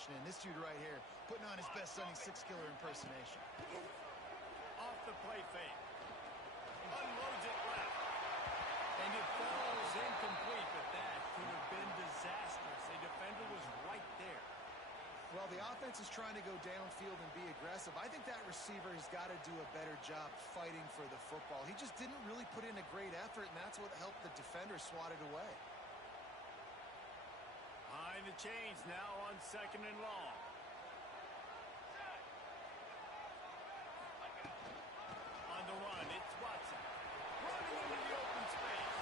cashing in. This dude right here, putting on his best Sonny Six Killer impersonation. Off the play fake. Unloads it left. And it falls incomplete, but that could have been disastrous. A defender was right there. Well, the offense is trying to go downfield and be aggressive. I think that receiver has got to do a better job fighting for the football. He just didn't really put in a great effort, and that's what helped the defender swat it away. Behind the chains now on 2nd and long. On the run, it's Watson. Running into the open space.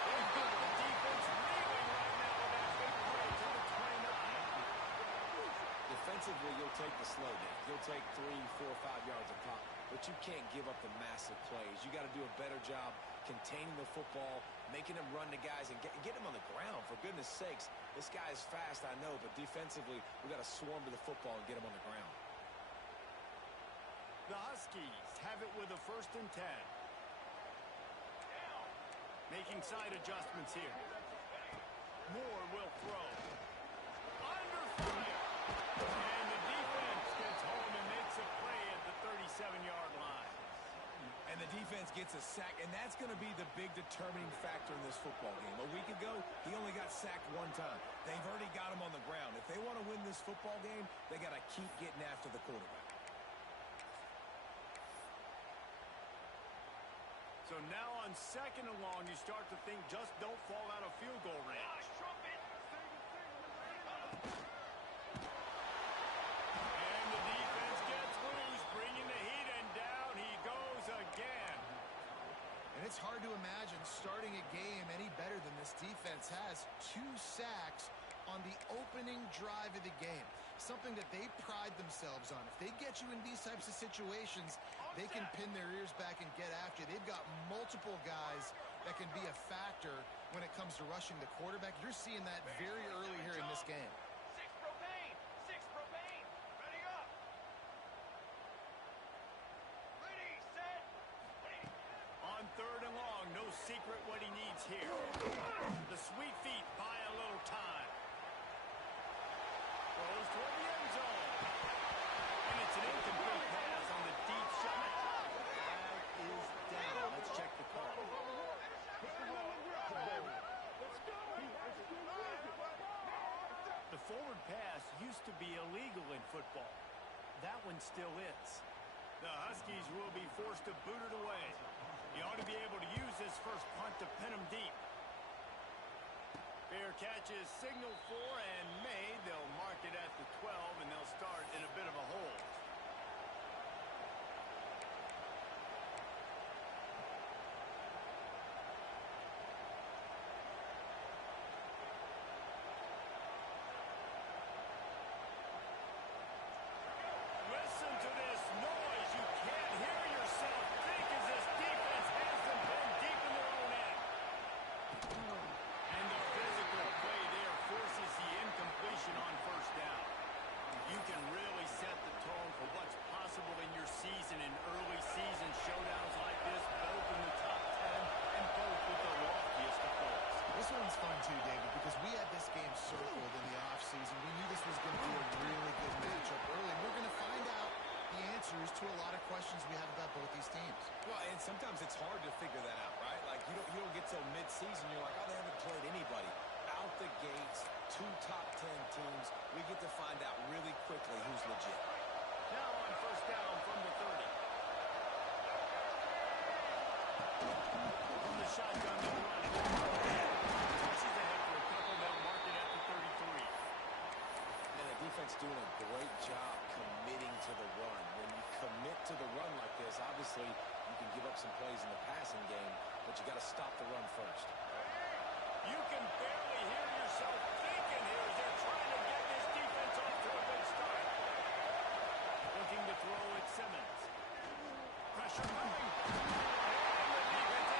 They've got the defense reeling right now with that big play to the 29. Defensively, you'll take the slow down. You'll take 3, 4, 5 yards a pop, but you can't give up the massive plays. You got to do a better job containing the football, making them run to guys, and get them on the ground. For goodness sakes, this guy is fast, I know, but defensively, we got to swarm to the football and get him on the ground. The Huskies have it with a 1st and 10. Making side adjustments here. Moore will throw. Under fire. And the defense gets home and makes a play at the 37-yard line. And the defense gets a sack, and that's going to be the big determining factor in this football game. A week ago, he only got sacked 1 time. They've already got him on the ground. If they want to win this football game, they got to keep getting after the quarterback. So now on 2nd and long, you start to think just don't fall out of field goal range. And the defense gets loose, bringing the heat, and down he goes again. And it's hard to imagine starting a game any better than this defense has. 2 sacks on the opening drive of the game. Something that they pride themselves on. If they get you in these types of situations, they can pin their ears back and get after you. They've got multiple guys that can be a factor when it comes to rushing the quarterback. You're seeing that very early here in this game. 6 propane! 6 propane! Ready up! Ready, set, ready! On 3rd and long, no secret what he needs here. The sweet feet buy a little time. Goes toward the end zone. And it's an incomplete pass on the deep shot. Flag is down. Let's check the call. The forward pass used to be illegal in football. That one still is. The Huskies will be forced to boot it away. He ought to be able to use this first punt to pin him deep. Fair catch is signaled for and made. They'll mark it at the 12, and they'll start in a bit of a hole. Listen to this noise. You can't hear yourself think as this defense has them pinned deep in their own end. And the physical play there forces the incompletion on 1st down. You can really set the tone for what's possible in your season in early season showdowns like this, both in the top 10 and both with the loftiest of goals. This one's fun too, David, because we had this game circled in the offseason. We knew this was going to be a really good matchup early. We're going to find out the answers to a lot of questions we have about both these teams. Well, and sometimes it's hard to figure that out, right? Like, you don't get till mid-season, you're like, oh, they haven't played anybody. Out the gates, 2 top 10 teams, we get to find out really quickly who's legit. Now on 1st down from the 30. From the shotgun, they'll run it. Touches ahead for a couple, they'll mark it at the 33. And the defense doing a great job committing to the run. When you commit to the run like this, obviously you can give up some plays in the passing game, but you got to stop the run first. You can barely hear yourself thinking here as they're trying to get this defense off to a good start. Looking to throw at Simmons. Pressure coming. And the defense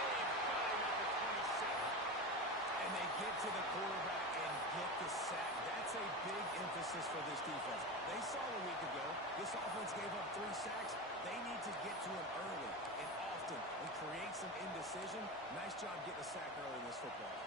got him at the 27. And they get to the quarterback and get the sack. That's a big emphasis for this defense. They saw a week ago, this offense gave up 3 sacks. They need to get to him early and often and create some indecision. Nice job getting a sack early in this football.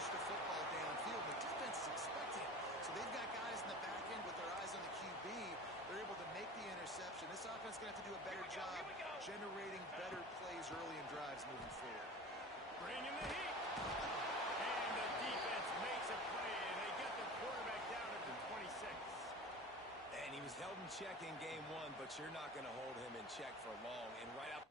push the football downfield. The defense is expecting it. So they've got guys in the back end with their eyes on the QB. They're able to make the interception. This offense is going to have to do a better job generating better plays early in drives moving forward. Bringing the heat. And the defense makes a play, and they get the quarterback down at the 26. And he was held in check in game one, but you're not going to hold him in check for long. And right out.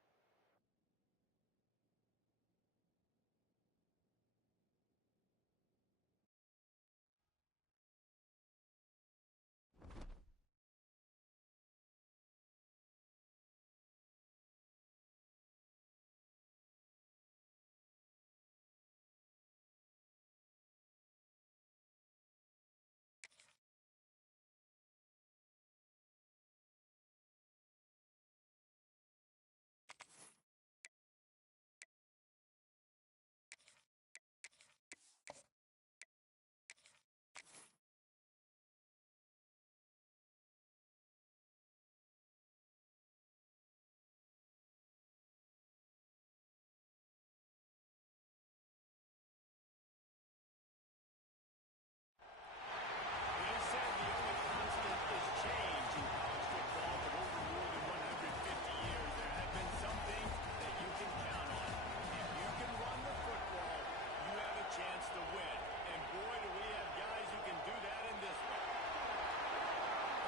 It is said the only constant is change in college football, but over more than 150 years, there have been some things that you can count on. If you can run the football, you have a chance to win. And boy, do we have guys who can do that in this one.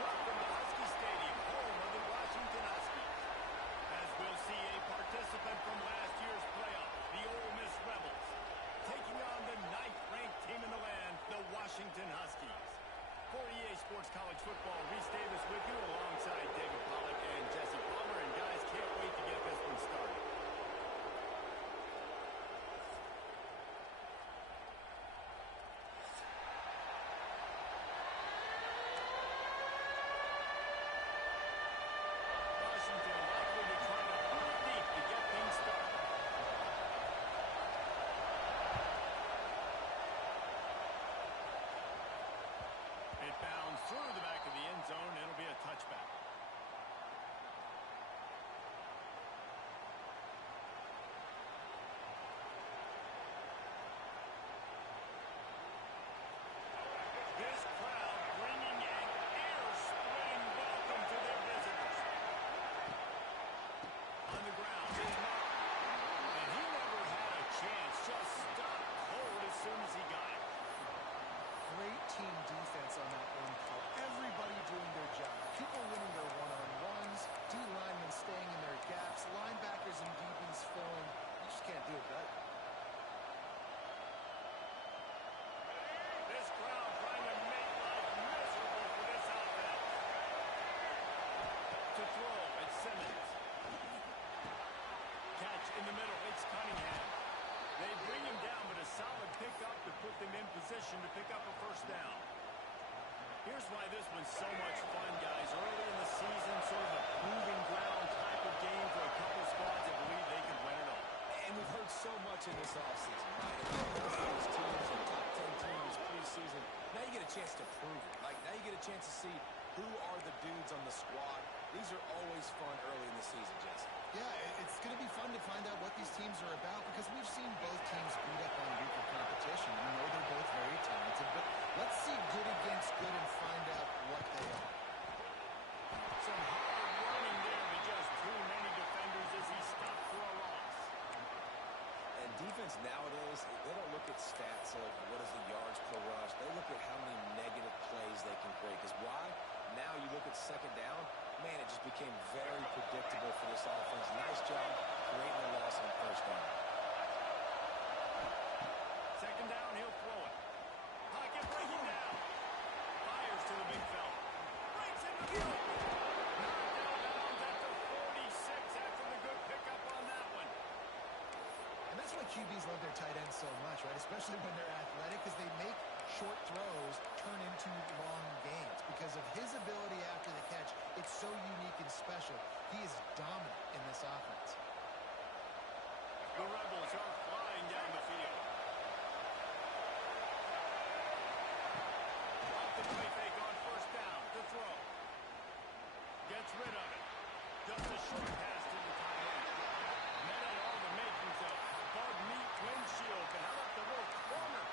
Welcome to Husky Stadium, home of the Washington Huskies. As we'll see a participant from last year's playoff, the Ole Miss Rebels, taking on the 9th-ranked team in the land, the Washington Huskies. For EA Sports College Football, Reese Davis with you alongside David Pollack and Jesse Palmer. And guys, can't wait to get this one started. Washington likely to try to pull it deep to get things started. It bounds through the back of the end zone. It'll be a touchback. This crowd bringing an ear-splitting welcome to their visitors. On the ground is Mark. And he never had a chance. Just stopped cold as soon as he got it. Great team defense on that one play. Everybody doing their job. People winning their one-on-ones, D linemen staying in their gaps, linebackers and DBs filling. You just can't do it better. This crowd trying to make life miserable for this offense. To throw, it's Simmons. Catch in the middle, it's Cunningham. They bring him down, but a solid pickup to put them in position to pick up a first down. Here's why this one's so much fun, guys. Early in the season, sort of a proving ground type of game for a couple squads that believe they can win it all. And we've heard so much in this offseason, right? Those teams and top 10 teams preseason. Now you get a chance to prove it. Like, now you get a chance to see who are the dudes on the squad. These are always fun early in the season, Jesse. Yeah, it's going to be fun to find out what these teams are about because we've seen both teams beat up on weaker competition. We know they're both very talented, but let's see good against good and find out what they are. Some hard running there, but just too many defenders as he stopped for a loss. And defense nowadays, they don't look at stats of what is the yards per rush. They look at how many negative plays they can create. Because why? Now you look at second down, man, it just became very predictable for this offense. Nice job creating a loss on first down. Second down, he'll throw it. Pocket breaking down. Fires to the big fella. Breaks into the open. Knocked out of bounds at the 46 after the good pickup on that one. And that's why QBs love their tight ends so much, right? Especially when they're athletic because they make short throws turn into long gains. Because of his ability after the catch, it's so unique and special. He is dominant in this offense. The Rebels are flying down the field. Off the play fake on first down to throw. Gets rid of it. Does a short pass to the tight end. Met at all the makings of bug meat windshield. But how about the little corner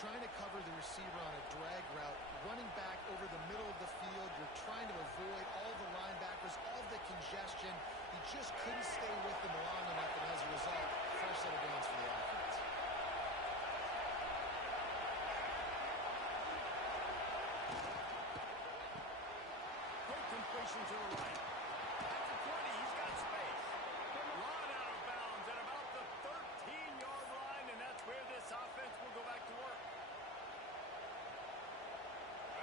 trying to cover the receiver on a drag route, running back over the middle of the field. You're trying to avoid all the linebackers, all the congestion. He just couldn't stay with them long enough, and as a result, fresh set of downs for the offense. Quick completion to the right. At the 20, he's got space. Run out of bounds at about the 13-yard line, and that's where this offense will go back to work.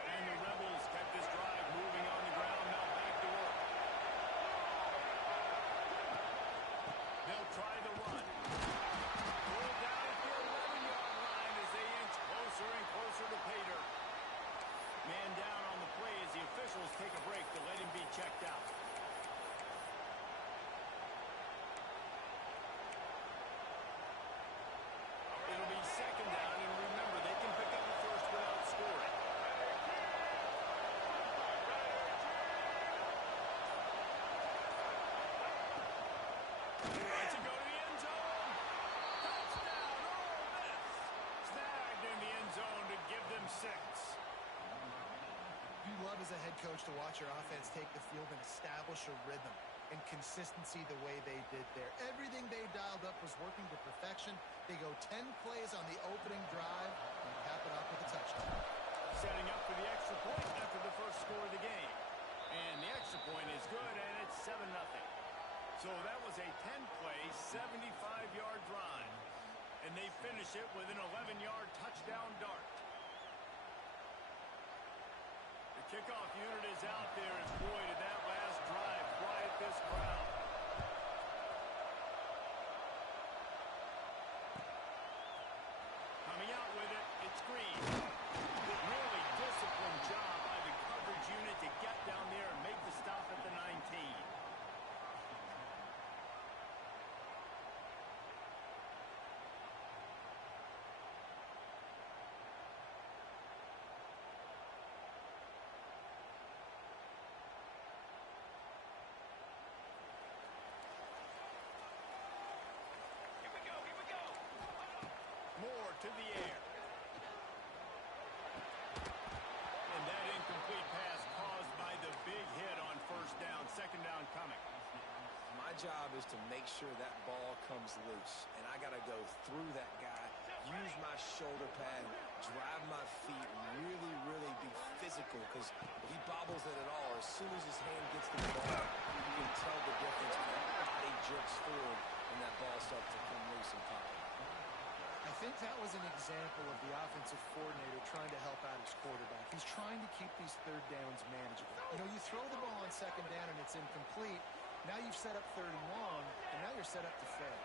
And the Rebels kept this drive moving on the ground, now back to work. They'll try the run. Pulled down at the 11-yard line as they inch closer and closer to pay dirt. Man down on the play as the officials take a break to let him be checked out. It'll be second down, and remember, they can pick up the first without scoring. Lets it go to the end zone. Touchdown, Ole Miss. Snagged in the end zone to give them 6. You love as a head coach to watch your offense take the field and establish a rhythm and consistency the way they did there. Everything they dialed up was working to perfection. They go 10 plays on the opening drive and cap it off with a touchdown. Setting up for the extra point after the first score of the game. And the extra point is good, and it's 7-0. So that was a 10-play, 75-yard drive. And they finish it with an 11-yard touchdown dart. The kickoff unit is out there, and boy, did that last drive quiet this crowd. Coming out with it, it's Green. Really disciplined job by the coverage unit to get down there and make the stop at the 19. Moore to the air. And that incomplete pass caused by the big hit on first down. Second down coming. My job is to make sure that ball comes loose, and I got to go through that guy, use my shoulder pad, drive my feet, really, really be physical, because if he bobbles it at all, as soon as his hand gets to the ball, you can tell the difference when that body jerks forward and that ball starts to come loose and pop. I think that was an example of the offensive coordinator trying to help out his quarterback. He's trying to keep these third downs manageable. You know, you throw the ball on second down and it's incomplete. Now you've set up third and long, and now you're set up to fail.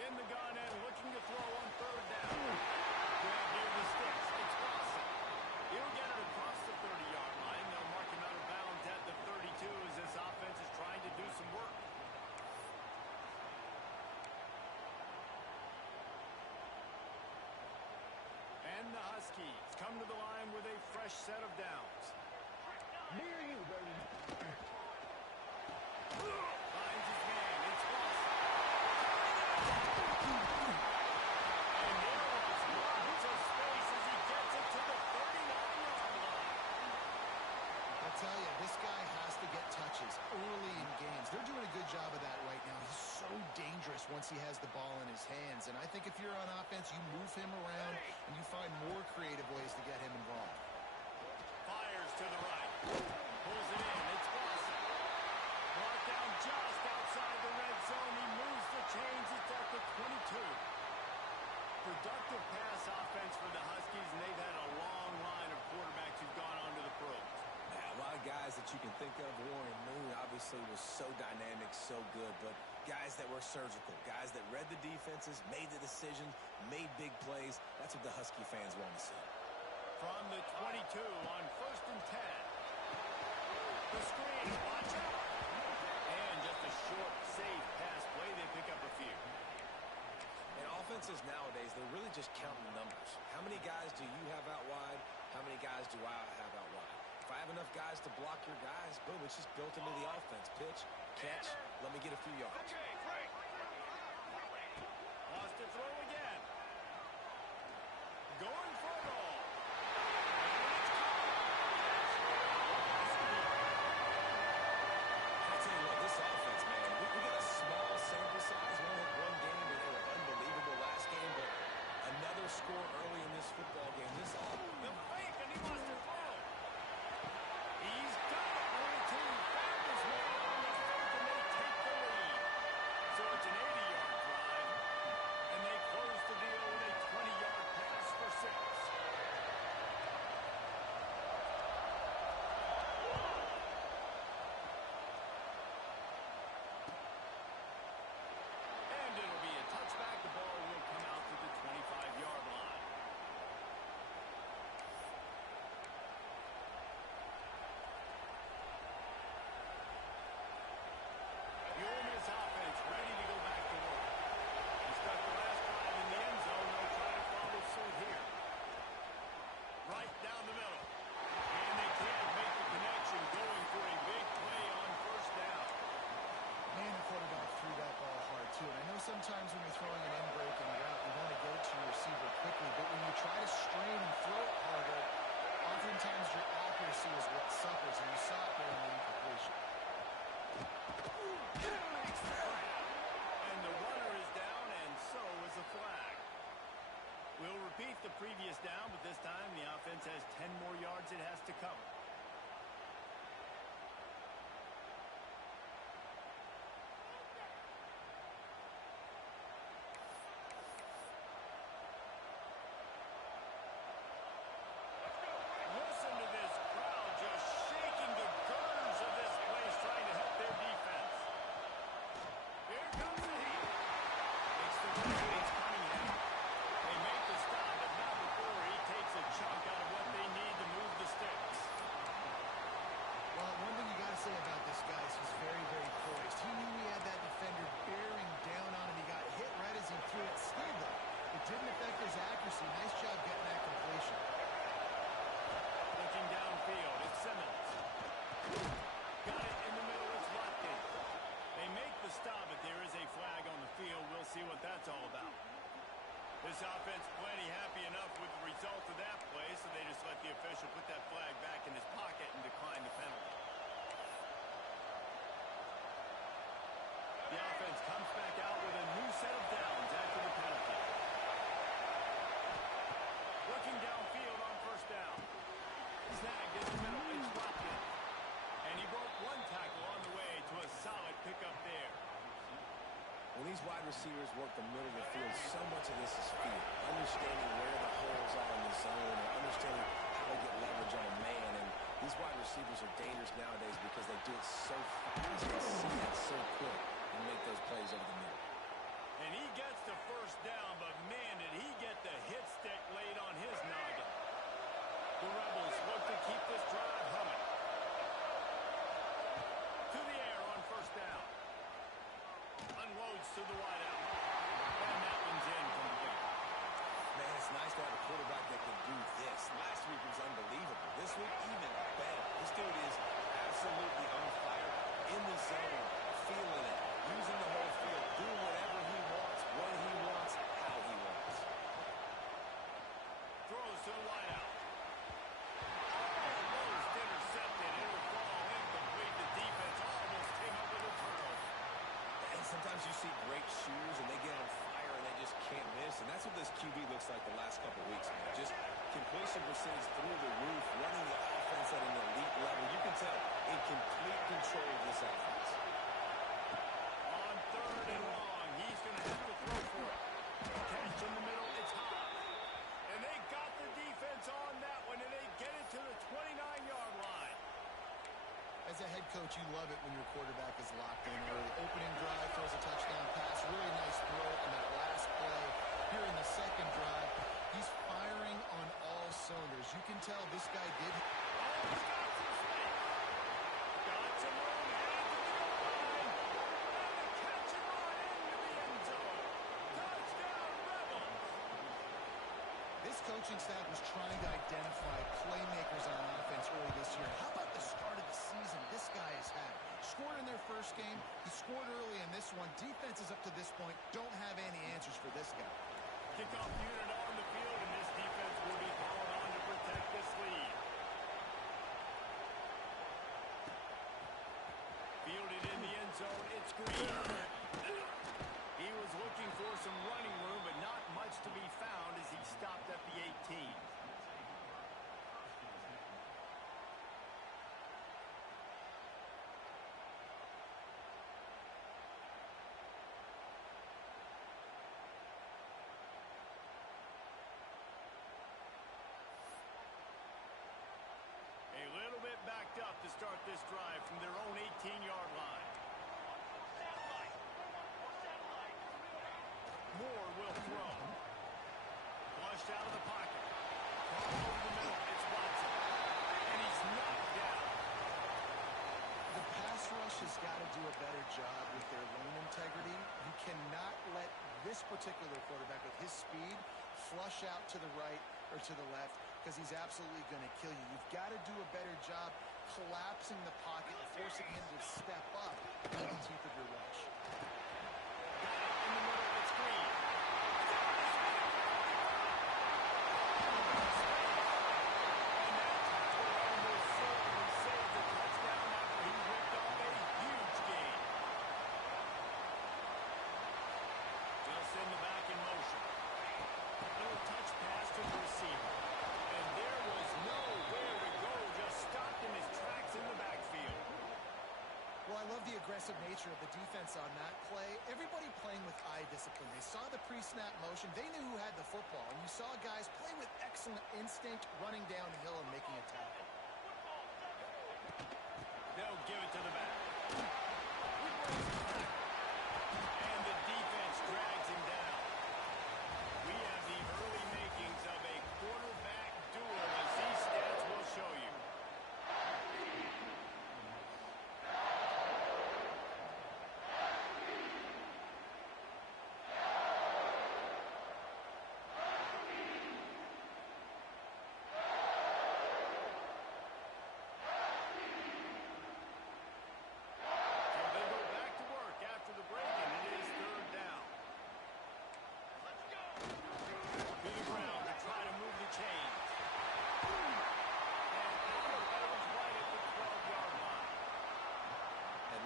In the gun and looking to throw on third down. Grab near the sticks. It's Lawson. He'll get it across the 30-yard line. They'll mark him out of bounds at the 32 as this offense is trying to do some work. And the Huskies come to the line with a fresh set of downs. Near you, baby. Finds his man. It's Lawson. And there was lots of space as he gets it to the 39-yard line. I'll tell you, this guy has to get touches early in games. They're doing a good job of that right now. He's so dangerous once he has the ball in his hands. And I think if you're on offense, you move him around and you find more creative ways to get him involved. Fires to the right. Pulls it in. It's Lawson. Brought down just outside the red zone. He moves the chains. It's at the 22. Productive pass offense for the Huskies, and they've had a long line of quarterbacks who've gone on to the pros. Now, a lot of guys that you can think of, Warren Moon obviously was so dynamic, so good, but guys that were surgical, guys that read the defenses, made the decisions, made big plays. That's what the Husky fans want to see. From the 22 on 1st and 10. The screen, watch out. And just a short, safe pass play. They pick up a few. And offenses nowadays, they're really just counting numbers. How many guys do you have out wide? How many guys do I have out wide? If I have enough guys to block your guys, boom, it's just built into the offense. Pitch, catch, let me get a few yards. Okay, break. Wants to throw again. sometimes when you're throwing an in-breaking route, you want to get it to your receiver quickly, but when you try to strain and throw it harder, oftentimes your accuracy is what suffers, and you saw it there in the incompletion. Makes the grab. And the runner is down, and so is a flag. We'll repeat the previous down, but this time the offense has 10 more yards it has to cover. Listen to this crowd just shaking the girders of this place, trying to help their defense. Here comes the heat. It's the run. It's Cunningham. They make the stop, but not before he takes a chunk out of what they need to move the sticks. Well, one thing you got to say about this guy is he's very, very poised. He knew he had that defender bearing down on him. He got hit right as he threw it. Still, though, it didn't affect his accuracy. Nice job getting that completion. Looking downfield, it's Simmons. Got it in the middle, it's Watkins. They make the stop, but there is a flag on the field. We'll see what that's all about. This offense plenty happy enough with the result of that play, so they just let the official put that flag back in his pocket and decline the penalty. The offense comes back out with a new set of downs after the penalty. Working downfield on first down. Snagged in the middle, it's Watkins. And he broke one tackle on the way to a solid pickup there. When these wide receivers work the middle of the field, so much of this is feel. Understanding where the holes are in the zone and understanding how to get leverage on a man. And these wide receivers are dangerous nowadays because they do it so fast. They see that so quick and make those plays over the middle. And he gets the first down, but man, did he get the hit stick laid on his noggin. The Rebels look to keep this drive humming. To the air on first down. Unloads to the wideout. And that one's incomplete. Man, it's nice to have a quarterback that can do this. Last week was unbelievable. This week, even better. This dude is absolutely on fire, in the zone, feeling it, using the whole field, doing whatever he wants, when he wants, how he wants. Throws to the wideout. Almost intercepted. It'll fall incomplete. The defense almost came up with a turnover. And sometimes you see great shooters and they get on fire and they just can't miss. And that's what this QB looks like the last couple weeks, man. Just completion percentage through the roof, running the offense at an elite level. You can tell in complete control of this offense. On third and long, he's going to have to throw for it. Catch in the middle, it's high. And they got the defense on that one, and they get it to the 29-yard line. As a head coach, you love it when your quarterback is locked in early. Opening drive, throws a touchdown pass. Really nice throw on that last play. Here in the second drive, he's firing on all cylinders. You can tell this guy did. Oh, he's got some space. Got some room, headed to the goal line. And the catch and run into the end zone. Touchdown, Rebels. This coaching staff was trying to identify playmakers on offense early this year. How about the start of the season this guy has had? Scored in their first game. He scored early in this one. Defenses up to this point don't have any answers for this guy. Kickoff unit on the field, and this defense will be calling on to protect this lead. Fielded in the end zone, it's Green. He was looking for some running room, but not much to be found as he stopped at the 18. A little bit backed up to start this drive from their own 18-yard line. Moore will throw. Flushed out of the pocket. Ball over the middle. It's Watson. And he's knocked down. The pass rush has got to do a better job with their lane integrity. You cannot let this particular quarterback with his speed flush out to the right or to the left because he's absolutely going to kill you. You've got to do a better job collapsing the pocket and forcing him to step up in the teeth of your rush. Got it in the middle of the screen. And that tackle almost certainly saved the touchdown after he ripped off a huge gain. They'll send the back in motion. Little touch pass to the receiver. And there was nowhere to go. Just stopped in his tracks in the backfield. Well, I love the aggressive nature of the defense on that play. Everybody playing with eye discipline. They saw the pre-snap motion. They knew who had the football. And you saw guys play with excellent instinct, running downhill and making a tackle. They'll give it to the back. And the defense drags him down. We have the early makings of a quarterback duel, as these stats will show you.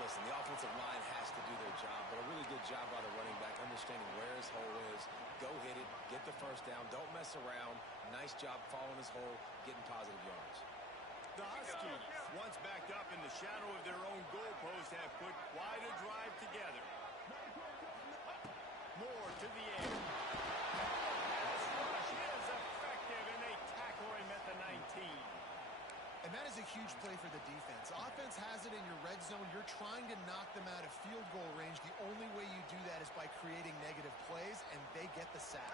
Listen, the offensive line has to do their job, but a really good job by the running back, understanding where his hole is. Go hit it, get the first down, don't mess around. Nice job following his hole, getting positive yards. The Huskies, once backed up in the shadow of their own goalpost, have put quite a drive together. More to the air. Pass rush is effective, and they tackle him at the 19. And that is a huge play for the defense. Offense has it in your red zone. You're trying to knock them out of field goal range. The only way you do that is by creating negative plays, and they get the sack.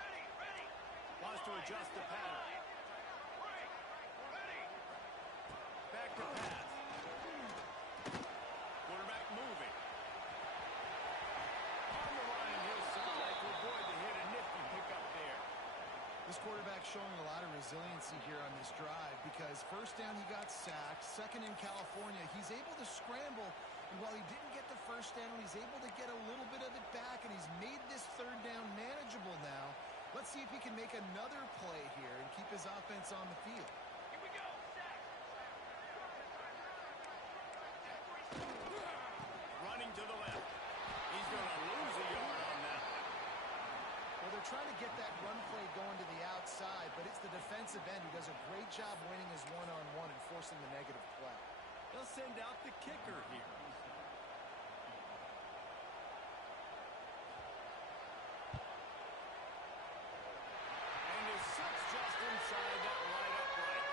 Wants to adjust the pattern. Back to pass. Quarterback moving. On the line, and he'll try to avoid the hit. A nifty pickup there. This quarterback showing a lot of resiliency here on this drive because first down he got sacked, second in California, he's able to scramble, and while he didn't get the first down, he's able to get a little bit of it back, and he's made this third down manageable now. Let's see if he can make another play here and keep his offense on the field. Here we go. Sack. Running to the left. He's going to lose a yard on that. Well, they're trying to get that run play going to the outside, but it's the defensive end who does a great job winning his one-on-one and forcing the negative play. They'll send out the kicker here. And it sits just inside that right upright.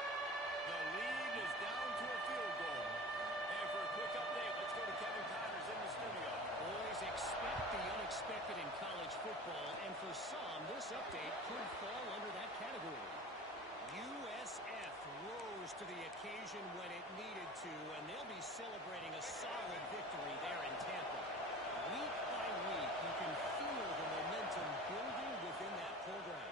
The lead is down to a field goal. And for a quick update, let's go to Kevin Connors in the studio. Boys, expect the unexpected in college football, and for some, this update could fall under that category. USF rose to the occasion when it needed to, and they'll be celebrating a solid victory there in Tampa. Week by week, you can feel the momentum building within that program.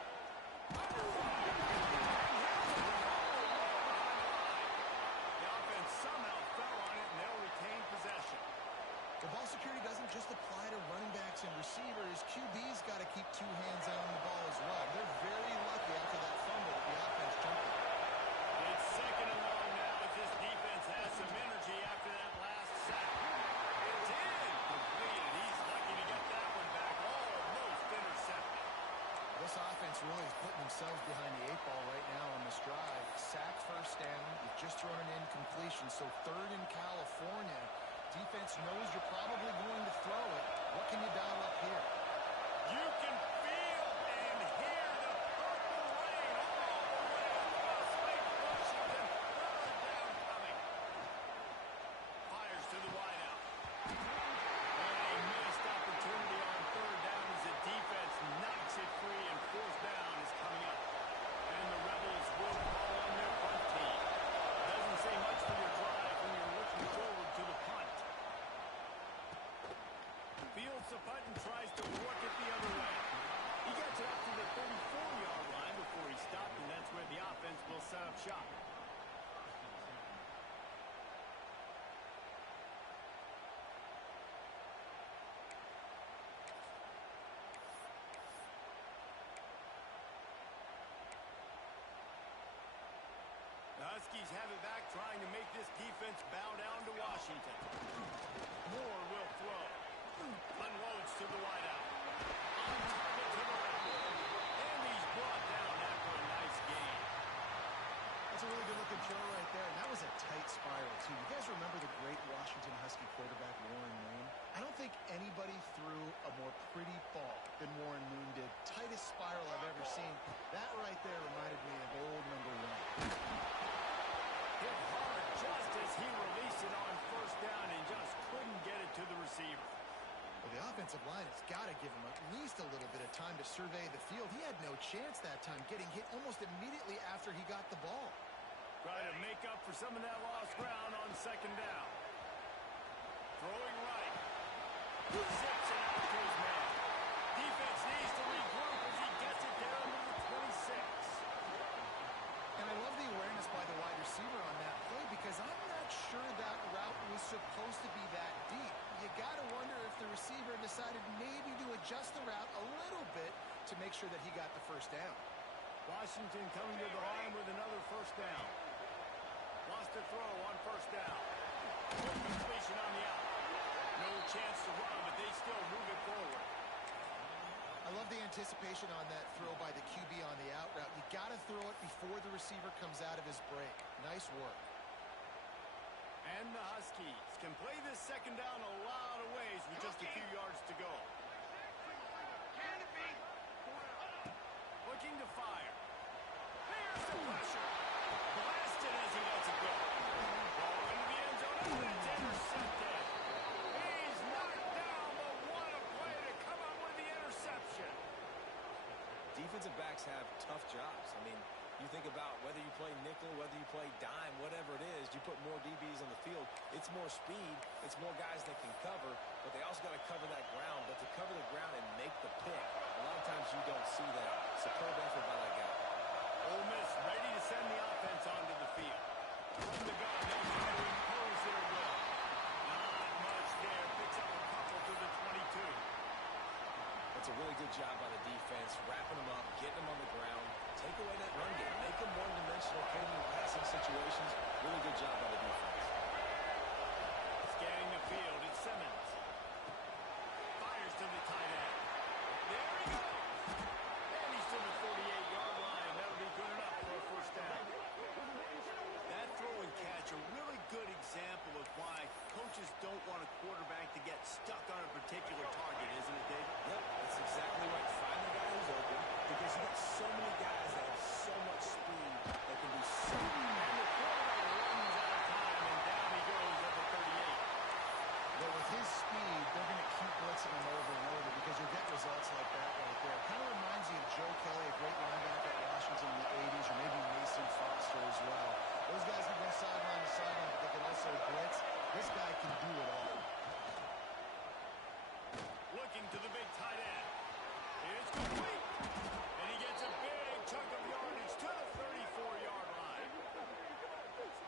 The offense somehow fell on it, and they'll retain possession. The ball security doesn't just apply to running backs and receivers. QB's got to keep two hands on the ball as well. They're very lucky after that fumble that the offense jumped on. It's second and long now as this defense has some energy after that last sack. It's incomplete. He's lucky to get that one back. Almost intercepted. This offense really is putting themselves behind the eight ball right now on this drive. Sack first down. You've just thrown an incompletion. So third in California. Defense knows you're probably going to throw it. What can you dial up here? You can feel and hear the purple rain all the way across Lake Washington. Third down coming. Fires to the wideout. And a missed opportunity on third down as the defense knocks it free, and fourth down is coming up. And the Rebels will call on their punt team. Doesn't say much for your drive when you're looking forward to the punt. Fields the punt and tries to work it the other way. Huskies have it back, trying to make this defense bow down to Washington. Moore will throw. Unloads to the wideout. On target to the left. And he's brought down after a nice gain. That's a really good-looking throw right there, and that was a tight spiral, too. You guys remember the great Washington Husky quarterback Warren Moon? I don't think anybody threw a more pretty ball than Warren Moon did. Tightest spiral I've ever seen. That right there reminded me of old number 1. Hit hard just as he released it on first down and just couldn't get it to the receiver. Well, the offensive line has got to give him at least a little bit of time to survey the field. He had no chance that time, getting hit almost immediately after he got the ball. Try to make up for some of that lost ground on second down. Throwing right. Zips it out to his man. Defense needs to regroup as he gets it down to the 26. And I love the awareness by the wide receiver on that play because I'm not sure that route was supposed to be that deep. You got to wonder if the receiver decided maybe to adjust the route a little bit to make sure that he got the first down. Washington coming to the line with another first down. Wants to throw on first down. Good completion on the out. No chance to run, but they still move it forward. I love the anticipation on that throw by the QB on the out route. You got to throw it before the receiver comes out of his break. Nice work. And the Huskies can play this second down a lot of ways with just a few yards to go. Looking to fire. Here's the pressure. Blasted as he lets it go. Ball into the end zone, and it's intercepted. He's knocked down, but what a play to come up with the interception. Defensive backs have tough jobs. I mean, you think about whether you play nickel, whether you play dime, whatever it is, you put more DBs on the field. It's more speed. It's more guys that can cover, but they also got to cover that ground. But to cover the ground and make the pick, a lot of times you don't see that. Superb effort by that guy. Ole Miss ready to send the offense onto the field. From the gun, they'll try to impose their will. Not much there. Picks up a couple to the 22. That's a really good job by the defense, wrapping them up, getting them on the ground. Take away that run game. Make them one-dimensional, putting them in passing situations. Really good job by the defense. Scanning the field, it's Simmons. Fires to the tight end. There he goes. And he's to the 48-yard line. That'll be good enough for a first down. That throw and catch, a really good example of why coaches don't want a quarterback to get stuck on a particular target, isn't it, David? Yep, that's exactly right. Find the guy who's open because you got so many guys that have so much speed that can be so. And the quarterback runs out of time, and down he goes at the 38. But with his speed, they're going to keep blitzing him over and over because you'll get results like that right there. Kind of reminds you of Joe Kelly, a great linebacker at Washington in the 80s, or maybe Mason Foster as well. Those guys can go sideline to sideline, but they can also blitz. This guy can do it all. Looking to the big tight end. It's complete. And he gets a big chunk of yardage to the 34-yard line.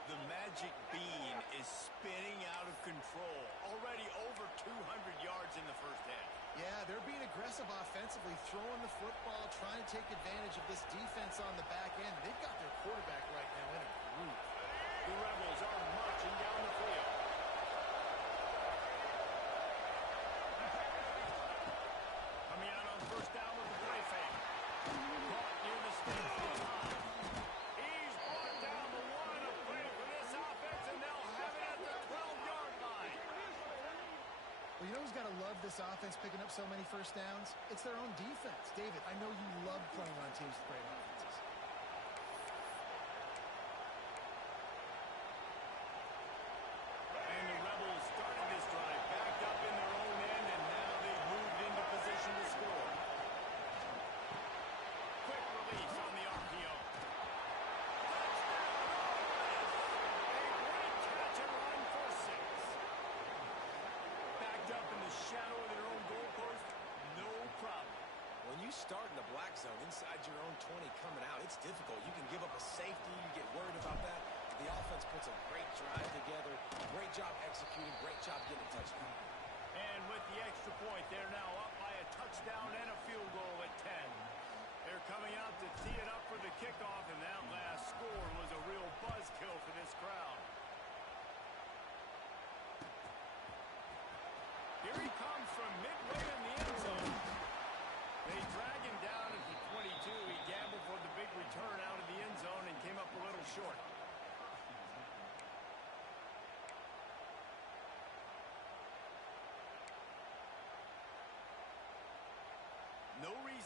The magic bean is spinning out of control. Already over 200 yards in the first half. Yeah, they're being aggressive offensively, throwing the football, trying to take advantage of this defense on the back end. They've got their quarterback right now in a groove. The Rebels are marching down the field. Coming out on first down with the play fake. Caught near the sticks this time. He's brought down the one to play for this offense, and they'll have it at the 12-yard line. Well, you know who's got to love this offense picking up so many first downs? It's their own defense. David, I know you love playing on teams with great offenses. And the Rebels started this drive backed up in their own end, and now they've moved into position to score. Quick release on the RPO. Touchdown, Ole Miss! A great catch and run for 6. Backed up in the shadow of their own goalpost, no problem. When you start in the black zone inside your own 20 coming out, it's difficult. You can give up a safety. You get worried about that. The offense puts a great drive together. Great job executing. Great job getting a touchdown. And with the extra point, they're now up by a touchdown and a field goal at 10. They're coming out to tee it up for the kickoff, and that last score was a real buzzkill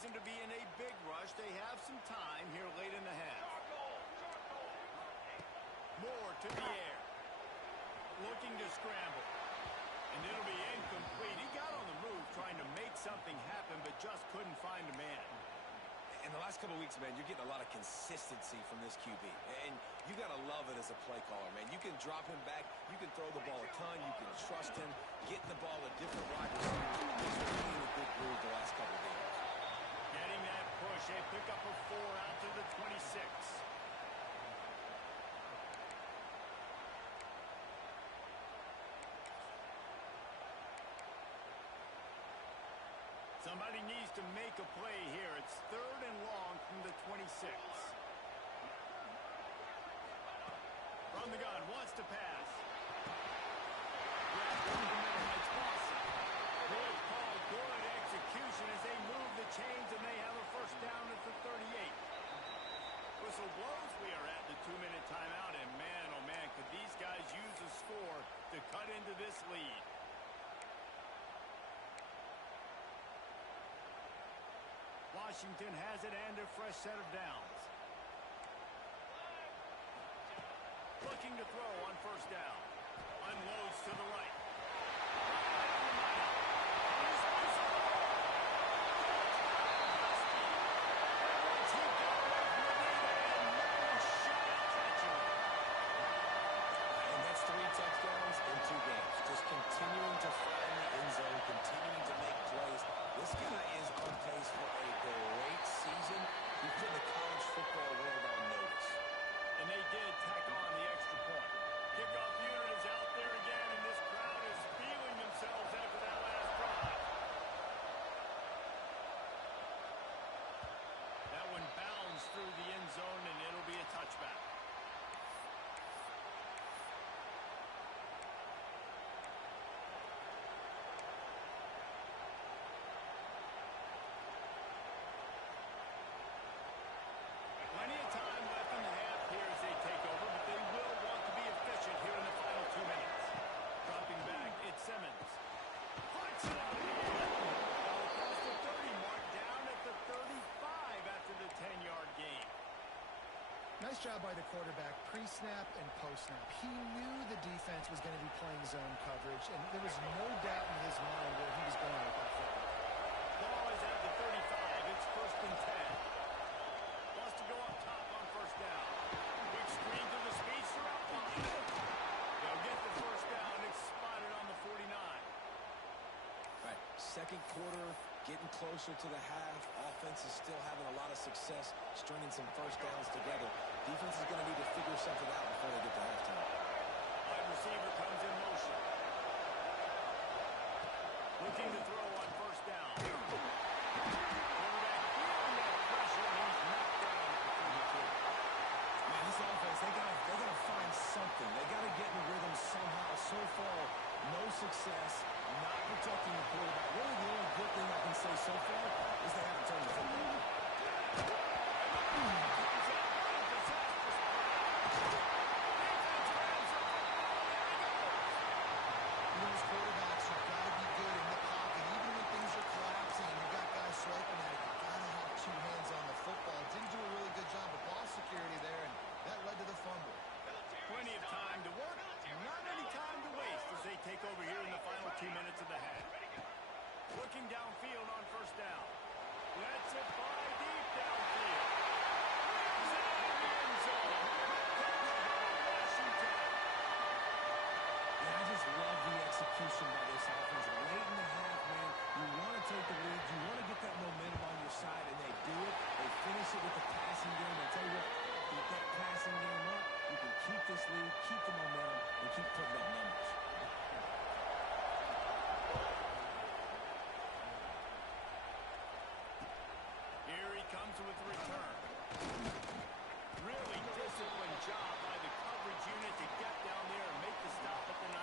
reason to be in a big rush. They have some time here late in the half. Moore to the air. Looking to scramble. And it'll be incomplete. He got on the move trying to make something happen, but just couldn't find a man. In the last couple of weeks, man, you're getting a lot of consistency from this QB. And you got to love it as a play caller, man. You can drop him back. You can throw the ball a ton. You can trust him. Getting the ball to different wide receivers. He's really in a good groove the last couple of games. Getting that push. A pickup of 4 out to the 26. Somebody needs to make a play here. It's 3rd and long from the 26. From the gun, wants to pass. It's Boston. Good call, good execution as they move the chains, and they have a first down at the 38. Whistle blows. We are at the 2-minute timeout, and man, oh man, could these guys use a score to cut into this lead. Washington has it and a fresh set of downs. Looking to throw on first down. Unloads to the right. And that's 3 touchdowns in 2 games. Just continuing to find the end zone, continuing to make plays. This guy is on pace for a great season. He put the college football world on notice. And they did tack on the extra point. Kickoff unit is out there again, and this crowd is feeling themselves after that last drive. That one bounds through the end zone, and it'll be a touchback. Plenty of time left in the half here as they take over, but they will want to be efficient here in the final 2 minutes. Dropping back, it's Simmons. Flights it out of the air. Across the 30 mark, down at the 35 after the 10-yard gain. Nice job by the quarterback, pre-snap and post-snap. He knew the defense was going to be playing zone coverage, and there was no doubt in his mind where he was going with that football. Ball is at the 35. It's 1st and 10. Wants to go up top on first down. Quick screen to the speedster out wide. They'll get the first down. It's spotted on the 49. Right, second quarter, getting closer to the half. Offense is still having a lot of success stringing some first downs together. Defense is going to need to figure something out before they get to halftime. Wide receiver comes in motion. Looking to throw on first down. Quarterback feeling that pressure, and he's knocked down at the 32. Man, this offense, they gotta find something. They gotta get in the rhythm somehow. So far, no success, not protecting the quarterback. Really, the only good thing I can say so far is they haven't turned the football. Those quarterbacks have got to be good in the pocket. Even when things are collapsing and you've got guys swiping at it, you've got to have 2 hands on the football. Didn't do a really good job of ball security there, and that led to the fumble. Plenty of time to work, not any time to waste as they take over here in the final 2 minutes of the half. Looking downfield on first down. Lets it fly deep downfield. Brings it out of the end zone. Washington. And I just love the execution by this offense. Late in the half, man, you want to take the lead. You want to get that momentum on your side, and they do it. They finish it with the passing game. I tell you what, get that passing game up, you can keep this lead, keep the momentum, and keep putting up numbers. Here he comes with the return. Really disciplined job by the coverage unit to get down there and make the stop at the 19.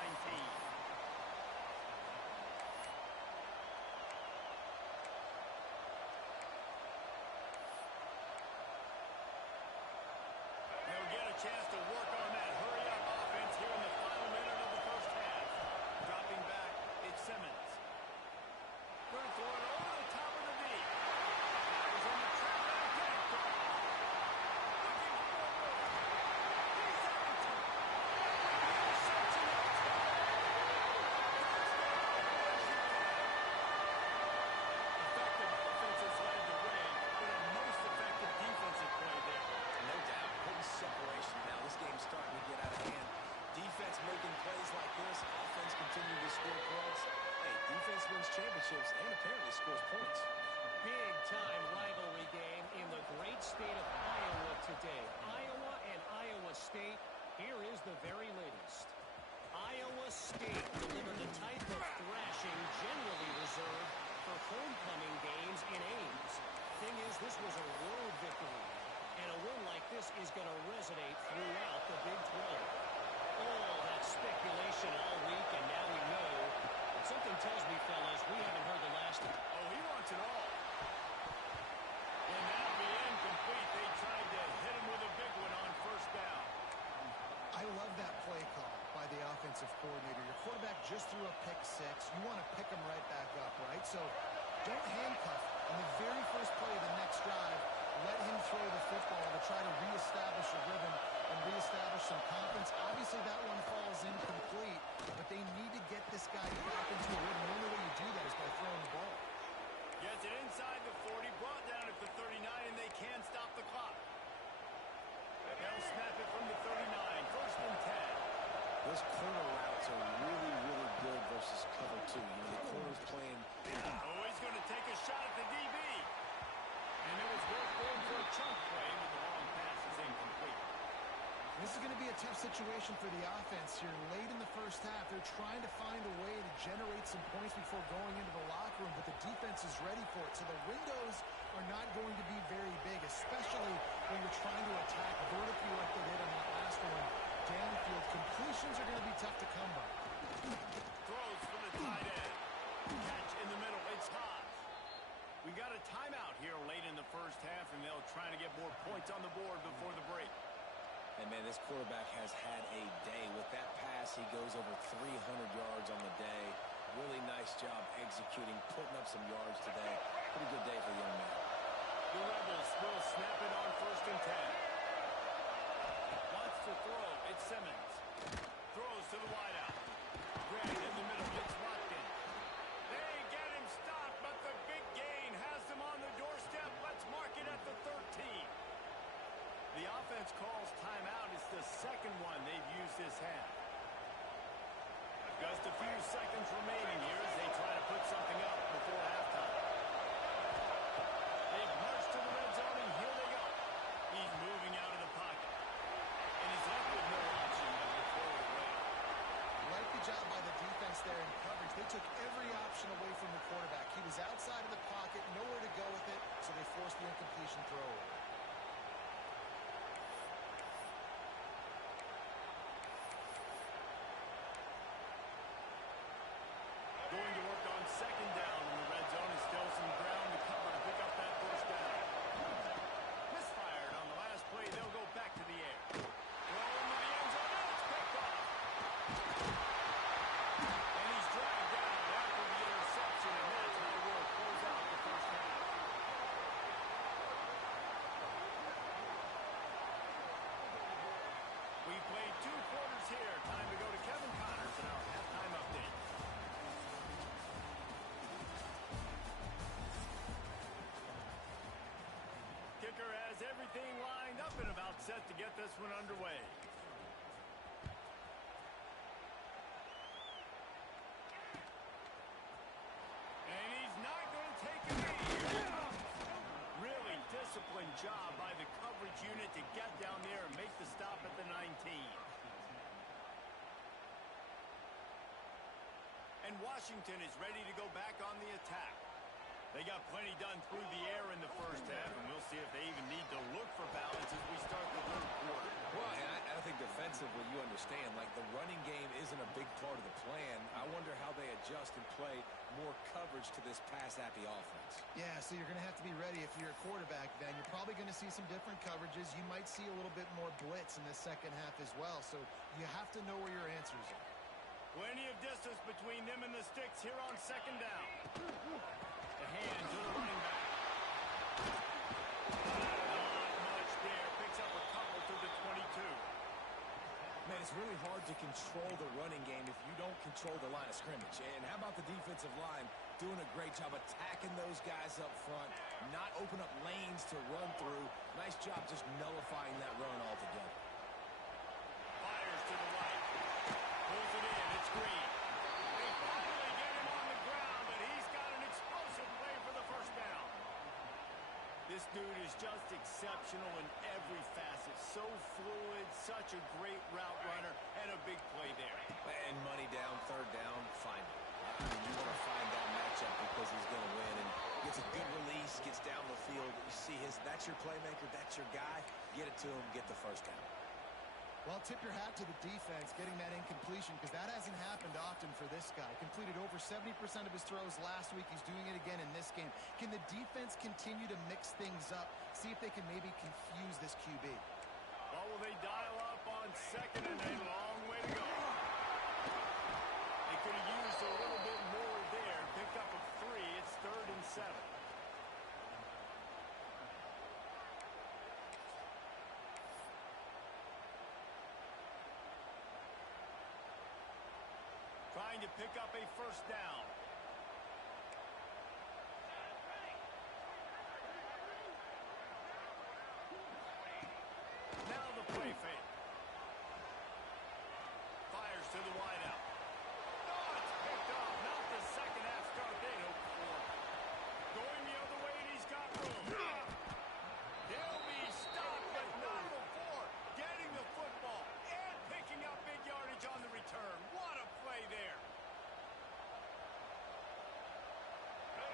They'll get a chance to work on that hurry-up offense. championships and apparently scores points. Big-time rivalry game in the great state of Iowa today. Iowa and Iowa State. Here is the very latest. Iowa State delivered the type of thrashing generally reserved for homecoming games in Ames. Thing is, this was a road victory, and a win like this is going to resonate throughout the Big 12. All that speculation all week, and now we know. But something tells me, fellas, we haven't heard the last of it. Oh, he wants it all. And that'll be incomplete. They tried to hit him with a big one on first down. I love that play call by the offensive coordinator. Your quarterback just threw a pick six. You want to pick him right back up, right? So don't handcuff on the very first play of the next drive. Let him throw the football to try to reestablish a rhythm and reestablish some confidence. Obviously, that one falls incomplete, but they need to get this guy back into a rhythm. The only way you do that is by throwing the ball. Gets it inside the 40, brought down at the 39, and they can't stop the clock. They'll snap it from the 39, first and 10. Those corner routes are really, really good versus cover two. You know, the corner's playing. Oh, he's going to take a shot at the DB. And it was worth going for a chunk play, but the long pass is incomplete. This is going to be a tough situation for the offense here. Late in the first half, they're trying to find a way to generate some points before going into the locker room, but the defense is ready for it. So the windows are not going to be very big, especially when you're trying to attack vertically like they did on that last one. Downfield completions are going to be tough to come by. Throws for the tight end. Catch in the middle. It's Haas. We got a timeout here late in the first half, and they'll try to get more points on the board before the break. And, man, this quarterback has had a day. With that pass, he goes over 300 yards on the day. Really nice job executing, putting up some yards today. Pretty good day for the young man. The Rebels will snap it on first and 10. Wants to throw. It's Simmons. Throws to the wideout. Grant in the middle. It's Watkins. They get him stopped, but the big gain has them on the doorstep. Let's mark it at the 13. The offense calls timeout. It's the second one they've used this half. Just a few seconds remaining here as they try to put something up before halftime. They've marched to the red zone, and here they go. He's moving out of the pocket. And he's left with no option but to throw it away. Like the job by the defense there in coverage. They took every option away from the quarterback. He was outside of the pocket, nowhere to go with it, so they forced the incompletion throw away. Going to work on second down in the red zone. Is still some ground to cover to pick up that first down. Misfired on the last play. They'll go back to the air. Throw into the end zone. And it's picked off. And he's dragged down after the interception, and that's how we'll close out the first half. We played 2 quarters here. Time to go to Kevin Connors in our halftime update. Kicker has everything lined up and about set to get this one underway. And he's not going to take a knee. Really disciplined job by the coverage unit to get down there and make the stop at the 19. And Washington is ready to go back on the attack. They got plenty done through the air in the first half, and we'll see if they even need to look for balance as we start the third quarter. Well, and I think defensively, you understand, like the running game isn't a big part of the plan. I wonder how they adjust and play more coverage to this pass-happy offense. Yeah, so you're going to have to be ready if you're a quarterback, then. You're probably going to see some different coverages. You might see a little bit more blitz in the second half as well, so you have to know where your answers are. Plenty of distance between them and the sticks here on second down. The hand to the running back. Not much there. Picks up a couple to the 22. Man, it's really hard to control the running game if you don't control the line of scrimmage. And how about the defensive line doing a great job attacking those guys up front, not open up lanes to run through. Nice job just nullifying that run altogether. Fires to the right. Pulls it in. It's Green. They finally get him on the ground, but he's got an This dude is just exceptional in every facet. So fluid, such a great route runner, and a big play there. And money down, third down, find him. I mean, you want to find that matchup because he's going to win. And gets a good release, gets down the field. You see that's your playmaker, that's your guy. Get it to him, get the first down. Well, tip your hat to the defense getting that incompletion because that hasn't happened often for this guy. Completed over 70% of his throws last week. He's doing it again in this game. Can the defense continue to mix things up? See if they can maybe confuse this QB. Oh, will they dial up on second and a long way to go? They could have used a little bit more there. Pick up a 3. It's 3rd and 7. Trying to pick up a first down. Now the play fake. Fires to the wideout. Oh, it's picked off. Not the second half start they'd hoped for. Going the other way, and he's got room. He'll be stopped, but not before getting the football and picking up big yardage on the return. What a play there.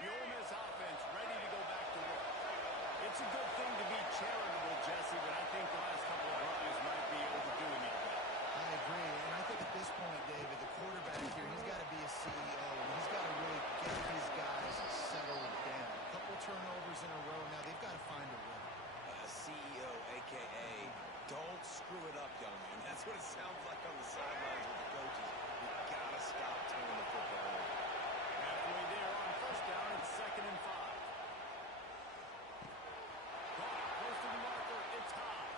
The Ole Miss offense ready to go back to work. It's a good thing to be charitable, Jesse, but I think the last couple of drives might be overdoing it a bit. I agree, and I think at this point, David, the quarterback here, he's got to be a CEO, and he's got to really get his guys settled down. A couple turnovers in a row now. They've got to find a rhythm. CEO, a.k.a. don't screw it up, young man. That's what it sounds like on the sidelines with the coaches. You've got to stop turning the football over. Halfway there on first down, it's 2nd and 5. Caught close to the marker, it's high.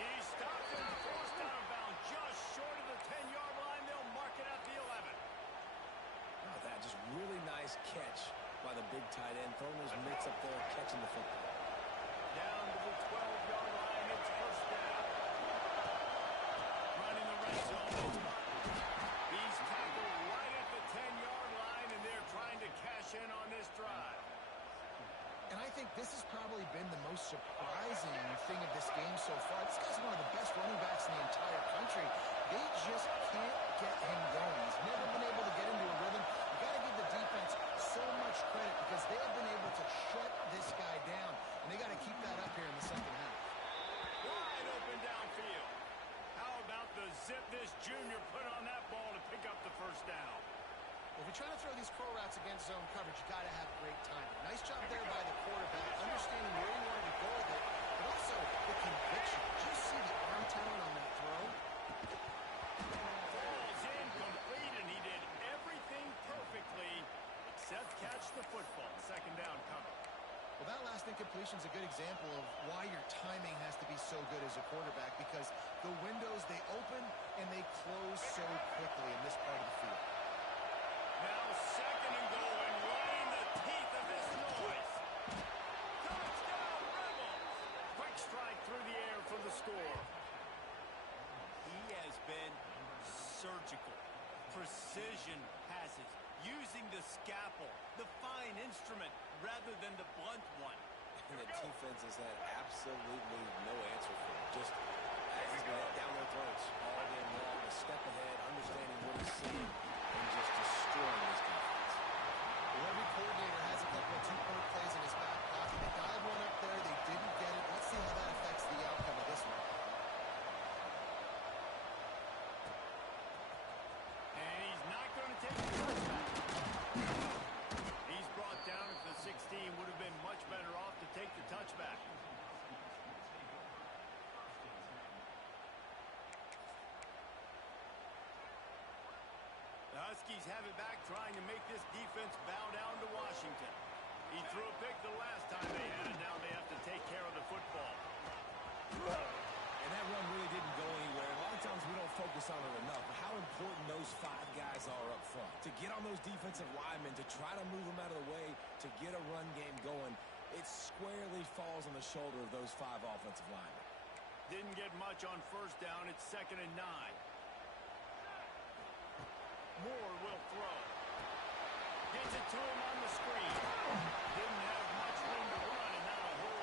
He stopped and forced out of bounds just short of the 10-yard line. They'll mark it at the 11. How about that? Just really nice catch by the big tight end. Throwing those mitts up there, catching the football. Down to the 12-yard line, it's first down. Running the red zone, it's Martin. He's tackled right at the 10-yard line, and they're trying to cash in on this drive. And I think this has probably been the most surprising thing of this game so far. This guy's one of the best running backs in the entire country. They just can't get him going. He's never been able to get into a rhythm. You got to give the defense so much credit because they have been able to shut this guy down, and they got to keep that up here in the second half. Wide open downfield. How about the zip this junior put on that ball to pick up the first down? If you're trying to throw these crow routes against zone coverage, you got to have great timing. Nice job there by the quarterback, understanding where he wanted to go with it, but also the conviction. Did you see the arm talent on that throw? Falls incomplete, and he did everything perfectly except catch the football. Second down cover. Well, that last incompletion is a good example of why your timing has to be so good as a quarterback because the windows, they open and they close so quickly in this part of the field. Now 2nd and goal, and right in the teeth of this noise. Touchdown, Rebels! Quick strike through the air for the score. He has been surgical. Precision passes. Using the scalpel, the fine instrument, rather than the blunt one. And the defense has had absolutely no answer for him. Just he's been down their throats all day long, a step ahead, understanding what he's seeing, and just destroying this defense. Well, every coordinator has a couple of two-point plays in his back pocket. They dialed one up there. They didn't get it. Let's see how that affects the outcome of this one. And he's not going to take the touchback. He's brought down at the 16. Would have been much better off to take the touchback. The Huskies have it back, trying to make this defense bow down to Washington. He threw a pick the last time they had it. Now they have to take care of the football. And that run really didn't go anywhere. A lot of times we don't focus on it enough, but how important those 5 guys are up front. To get on those defensive linemen, to try to move them out of the way, to get a run game going, it squarely falls on the shoulder of those 5 offensive linemen. Didn't get much on first down. It's 2nd and 9. Moore will throw. Gets it to him on the screen. Didn't have much room to run, and not a whole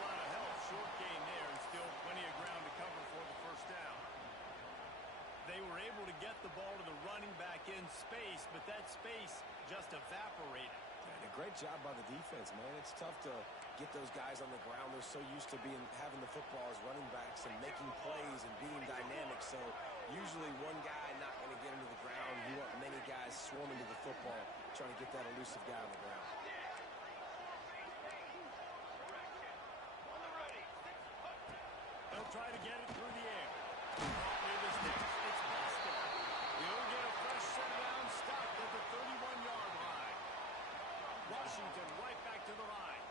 were able to get the ball to the running back in space, but that space just evaporated. And a great job by the defense, man. It's tough to get those guys on the ground. They're so used to having the football as running backs and making plays and being dynamic. So usually one guy not going to get into the ground. You want many guys swarming to the football, trying to get that elusive guy on the ground. They'll try to get it through the air. With the sticks, it's Boston. He'll get a fresh set down, stopped at the 31-yard line. Washington right back to the line.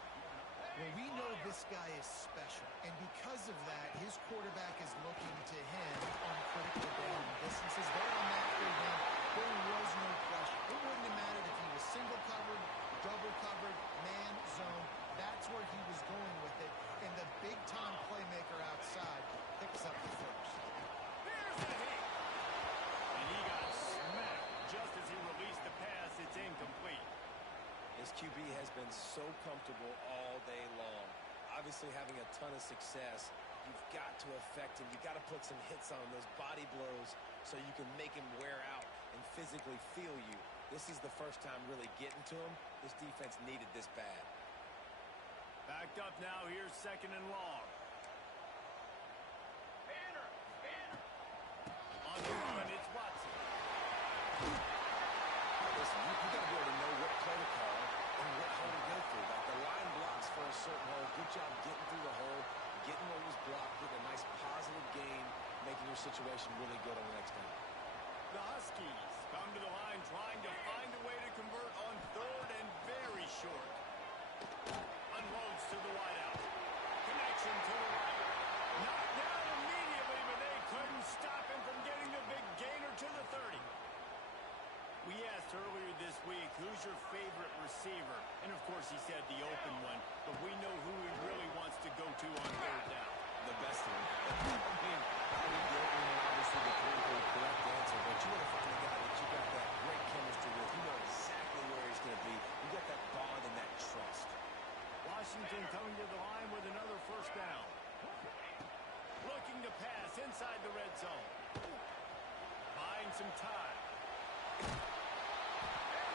Well, we know this guy is special, and because of that, his quarterback is looking to him on critical down distances. There on that third down, there was no question. It wouldn't have mattered if he was single covered, double covered, man, zone. That's where he was going with it, and the big-time playmaker outside picks up the first. Here's the hit. And he got smacked just as he released the pass. It's incomplete. His QB has been so comfortable all day long. Obviously having a ton of success. You've got to affect him. You've got to put some hits on him, those body blows, so you can make him wear out and physically feel you. This is the first time really getting to him. This defense needed this bad. Backed up now. Here's second and long. Banner! Banner! On the run, it's Watson. Listen, you got to be able to know what play to call and what hole to go through. Like the line blocks for a certain hole. Good job getting through the hole, getting what was blocked, getting a nice positive gain, making your situation really good on the next down. The Huskies come to the line trying to find a way to convert on third and very short. Unloads to the wideout. Connection to the right. Knocked down immediately, but they couldn't stop him from getting the big gainer to the 30. We asked earlier this week, who's your favorite receiver? And, of course, he said the open one, but we know who he really wants to go to on third down. The best one. I mean, probably the open one, obviously the correct answer, but you want to find a guy that you got that great chemistry with. You know exactly where he's going to be. You got that bond and that trust. Washington coming to the line with another first down. Looking to pass inside the red zone. Buying some time. And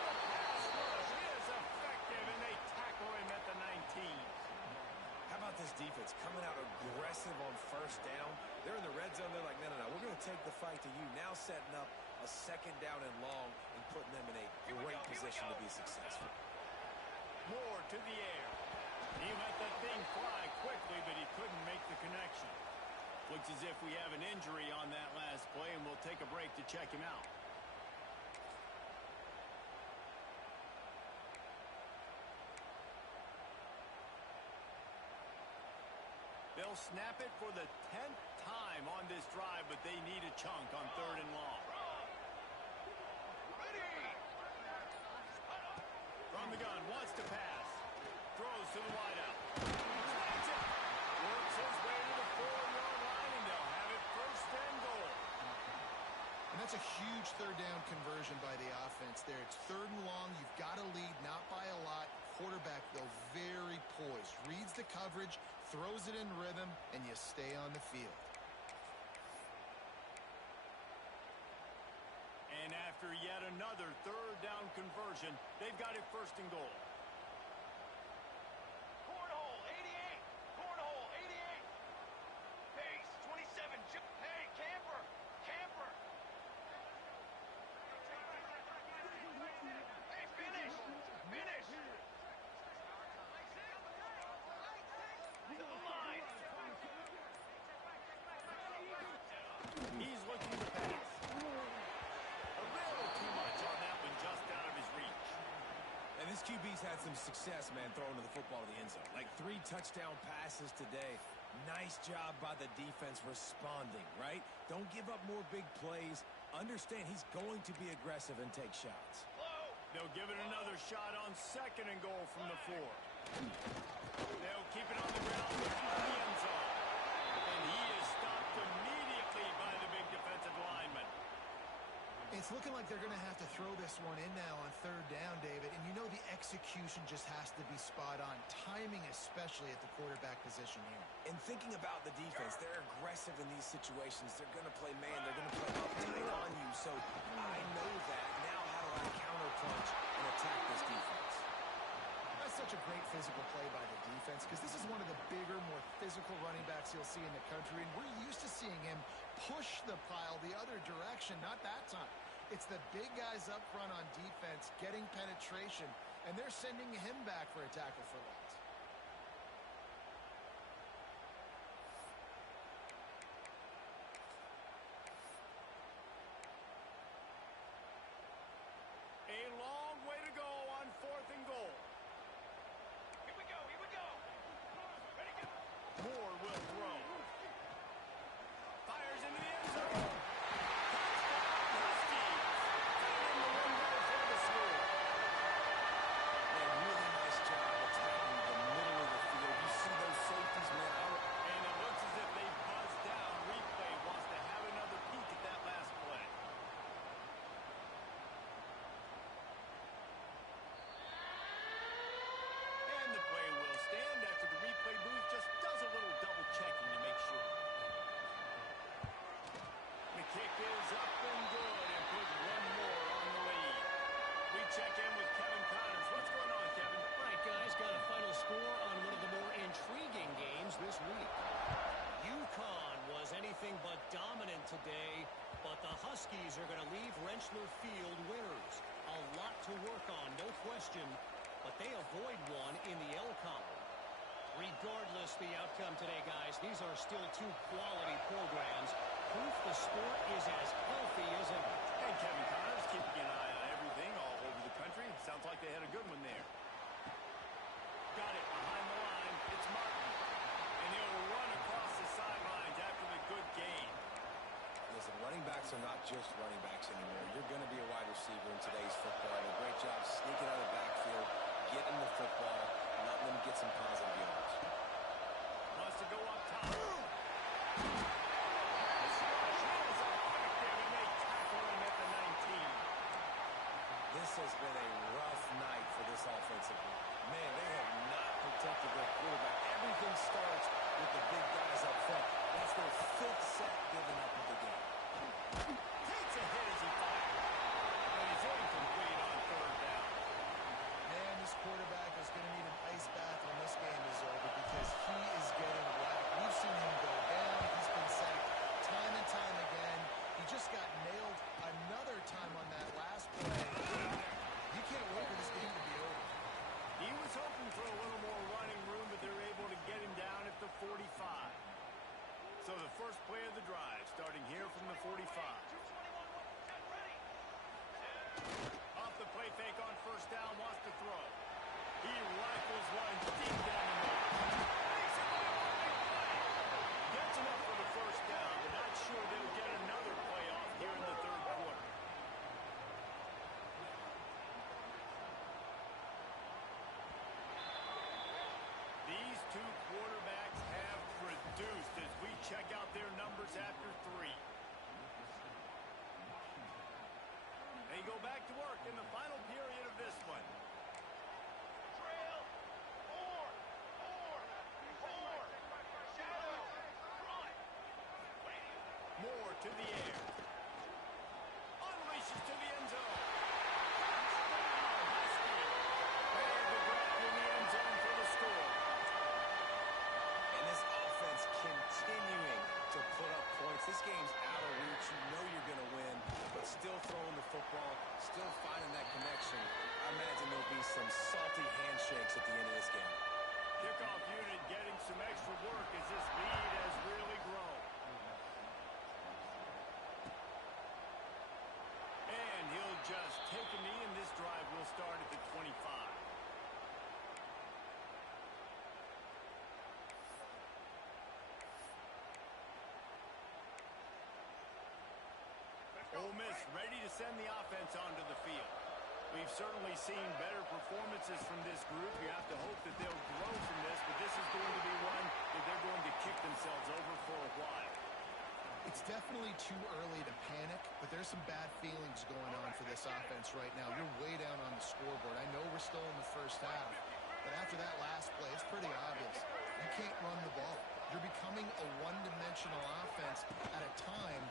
the pass rush is effective, and they tackle him at the 19. How about this defense coming out aggressive on first down? They're in the red zone. They're like, no. We're going to take the fight to you. Now setting up a second down and long and putting them in a great position to be successful. Moore to the air. He let that thing fly quickly, but he couldn't make the connection. Looks as if we have an injury on that last play, and we'll take a break to check him out. They'll snap it for the 10th time on this drive, but they need a chunk on third and long. From the gun, wants to pass. Throws to the wideout. Slants it. Works his way to the 4-yard line, and they'll have it first and goal. And that's a huge third down conversion by the offense there. It's third and long. You've got to lead, not by a lot. Quarterback, though, very poised. Reads the coverage, throws it in rhythm, and you stay on the field. And after yet another third down conversion, they've got it first and goal. Cornhole, 88! Cornhole, 88! Pace, 27. Hey, camper! Camper! Hey, finish! Finish! To the line! He's looking to pass. A little too much on that one, just out of his reach. And this QB's had some success, man, throwing to the football to the end zone. Like 3 touchdown passes today. Nice job by the defense responding, right? Don't give up more big plays. Understand he's going to be aggressive and take shots. They'll give it another shot on second and goal from the 4. They'll keep it on the ground looking for the end zone. And he is stopped immediately by the big defensive lineman. It's looking like they're going to have to throw this one in now on third down, David. And you know the execution just has to be spot on. Timing especially at the quarterback position here. And thinking about the defense, they're aggressive in these situations. They're going to play man. They're going to play up tight on defense, because this is one of the bigger, more physical running backs you'll see in the country, and we're used to seeing him push the pile the other direction. Not that time. It's the big guys up front on defense getting penetration, and they're sending him back for a tackle for loss. A long way to go on 4th and goal. Here we go, here we go. Ready, go. Moore will throw. Fires into the end zone. Touchdown, Huskies. Finding the window for the score. Man, really nice job attacking the middle of the field. You see those safeties, man. And it looks as if they buzzed down. Replay wants to have another peek at that last play. And the play will stand after the replay booth just does a little double checking to make sure. The kick is up and good and put one more on the lead. We check in with Kevin Connors. What's going on, Kevin? All right, guys, got a final score on one of the more intriguing games this week. UConn was anything but dominant today, but the Huskies are going to leave Rentschler Field winners. A lot to work on, no question, but they avoid one in the L column. Regardless the outcome today, guys, these are still two quality programs. Proof the sport is as healthy as ever. And Kevin Connors keeping an eye on everything all over the country. Sounds like they had a good one there. Got it behind the line. It's Martin. And he'll run across the sidelines after the good gain. Listen, running backs are not just running backs anymore. You're going to be a wide receiver in today's football. A great job sneaking out of the backfield, getting the football, letting them get some positive yards. Wants to go up top. This rush is effective, and they tackle him at the 19. This has been a rough night for this offensive line. Man, they have not protected their quarterback. Everything starts with the big guys up front. That's their 5th sack given up of the game. Takes a hit as he fires. And he's incomplete on 3rd down. Man, this quarterback is going to need an ice bath when this game is over, because he is getting whacked. We've seen him go down. He's been sacked time and time again. He just got nailed another time on that last play. You can't wait for this game to be over. He was hoping for a little more running room, but they're able to get him down at the 45. So the first play of the drive, starting here from the 45. 221, get ready. Off the play fake on 1st down, wants to throw. He rifles one deep down the middle. Gets enough for the 1st down, but not sure they'll get another play off here in the 3rd quarter. These two quarterbacks have produced as we check out their numbers after 3. They go back to work in the final period of this one. Trail. 4. Shadow. Run. Waiting. Moore to the air. Unleashes to the end zone. Husky. And the grab in the end zone for the score. And this offense continuing to put up points. This game's out of reach. You know you're going to win, but still throwing the football, still finding that connection. I imagine there'll be some salty handshakes at the end of this game. Kickoff unit getting some extra work as this lead has really grown. And he'll just take a knee, and this drive will start at the 25. Ole Miss ready to send the offense onto the field. We've certainly seen better performances from this group. You have to hope that they'll grow from this, but this is going to be one that they're going to kick themselves over for a while. It's definitely too early to panic, but there's some bad feelings going on for this offense right now. You're way down on the scoreboard. I know we're still in the first half, but after that last play, it's pretty obvious. You can't run the ball. You're becoming a one-dimensional offense at a time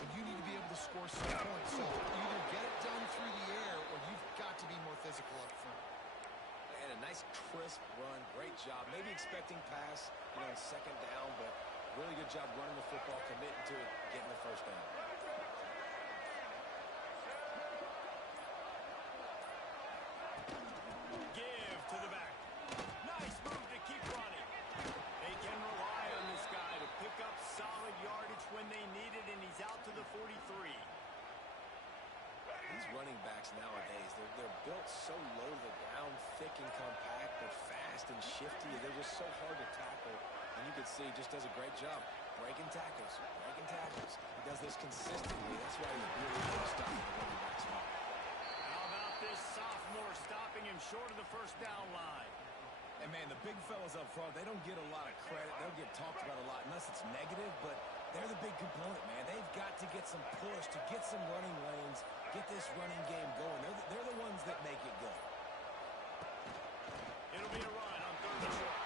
when you need to be able to score some points. So either get it done through the air or you've got to be more physical up front. And a nice crisp just run. Great job. Maybe expecting pass, on second down, but really good job running the football, committing to it, getting the first down. Give to the back. Nice move to keep running. They can rely on this guy to pick up solid yardage when they need it, and he's out to the 43. These running backs nowadays, they're built so low to the ground, thick and compact, but fast and shifty. They're just so hard to tackle. And you can see he just does a great job breaking tackles, breaking tackles. He does this consistently. That's why he's really good at stopping the running backs. How about this sophomore stopping him short of the first down line? And, man, the big fellas up front, they don't get a lot of credit. They'll get talked about a lot unless it's negative, but they're the big component, man. They've got to get some push, to get some running lanes, get this running game going. They're the ones that make it go. It'll be a run on third and short.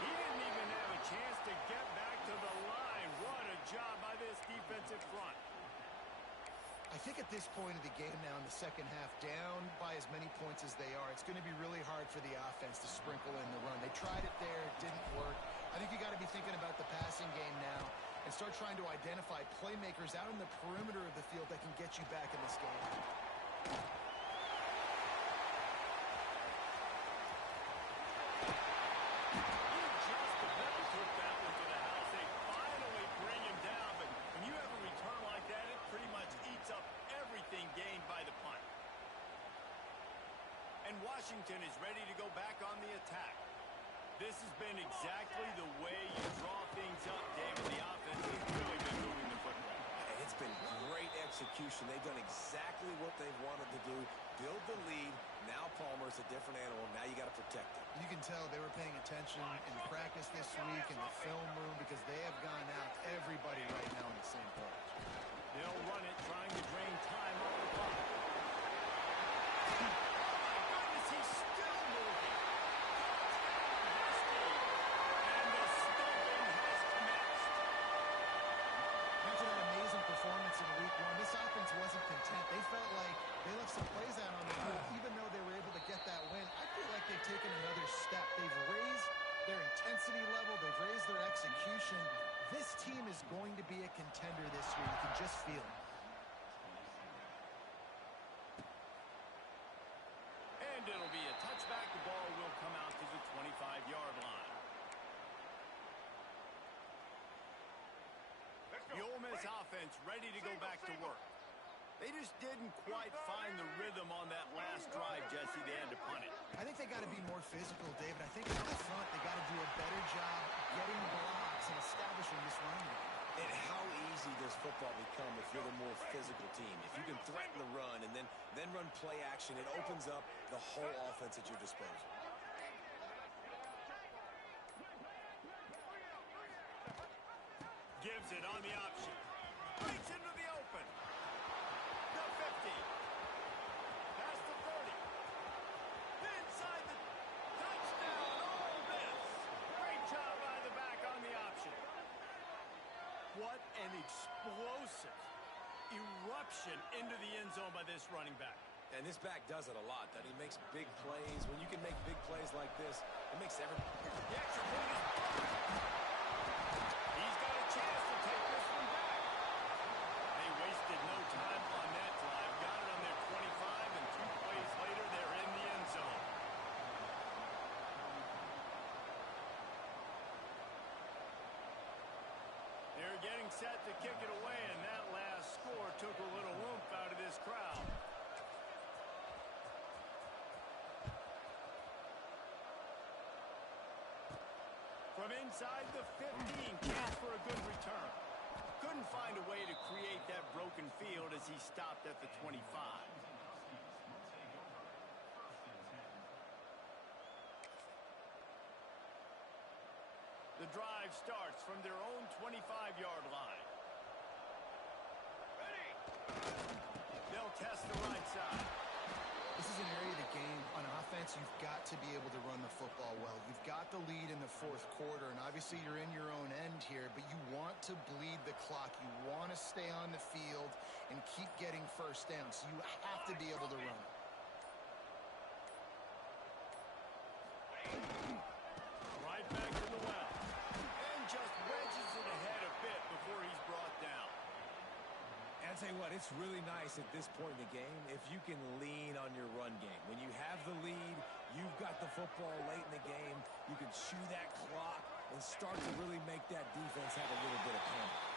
He didn't even have a chance to get back to the line. What a job by this defensive front. I think at this point of the game now in the second half, down by as many points as they are, it's going to be really hard for the offense to sprinkle in the run. They tried it there. It didn't work. I think you got to be thinking about the passing game now and start trying to identify playmakers out in the perimeter of the field that can get you back in this game. And Washington is ready to go back on the attack. This has been exactly the way you draw things up, David. The offense has really been moving the football. It's been great execution. They've done exactly what they've wanted to do. Build the lead. Now Palmer's a different animal. Now you got to protect it. You can tell they were paying attention in practice this week in the film room because they have gone out everybody right now on the same page. They'll run it, trying to drain time off the clock. He's still moving. And the stomping has commenced. After that amazing performance in week one, this offense wasn't content. They felt like they left some plays out on the field, even though they were able to get that win. I feel like they've taken another step. They've raised their intensity level. They've raised their execution. This team is going to be a contender this year. You can just feel it. And it'll be a touchback. The ball will come out to the 25-yard line. The Ole Miss offense ready to go back to work. They just didn't quite find the rhythm on that last drive, Jesse. They had to punt it. I think they got to be more physical, David. I think up front they got to do a better job getting blocks and establishing this running game. And how easy does football become if you're the more physical team? If you can threaten the run and then run play action, it opens up the whole offense at your disposal. Gives it on the option. Breaks into the open. The 50. Past the 30. Inside the touchdown. Ole Miss. Great job by the back on the option. What an explosive eruption into the end zone by this running back. And this back does it a lot. That he makes big plays. When you can make big plays like this, it makes every... The extra point is blocked. He's got a chance to take this one back. They wasted no time on that drive. Got it on their 25, and 2 plays later, they're in the end zone. They're getting set to kick it away, and that last score took a little oomph out of this crowd. From inside the 15, chance for a good return. Couldn't find a way to create that broken field as he stopped at the 25. The drive starts from their own 25-yard line. Ready. They'll test the right side. This is an area of the game on offense you've got to be able to run the football well. You've got the lead in the fourth quarter, and obviously you're in your own end here, but you want to bleed the clock. You want to stay on the field and keep getting first down, so you have to be able to run it. tell you what, it's really nice at this point in the game if you can lean on your run game. When you have the lead, you've got the football late in the game, you can chew that clock and start to really make that defense have a little bit of panic.